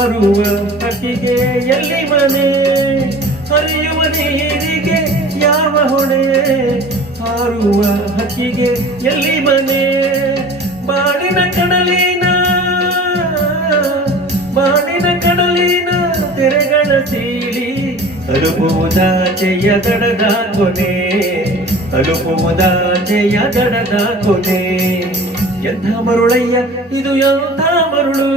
ಹಾರುವ ಹಕ್ಕಿಗೆ ಎಲ್ಲಿ ಮನೆ, ಹರಿಯುವ ನೀರಿಗೆ ಯಾವ ಹೊಣೆ, ಹಾರುವ ಹಕ್ಕಿಗೆ ಎಲ್ಲಿ ಮನೆ. ಬಾಡಿನ ಕಡಲಿನ ತೆರೆಗಳ ಸೀಳಿ ತಲುಪುವುದಾಚೆಯ ದಡದ ಕೊನೆ, ತಲುಪುವುದಾಚೆಯ ದಡದ ಕೊನೆ. ಎಂಥ ಮರುಳಯ್ಯ ಇದು ಎಂಥ ಮರುಳು.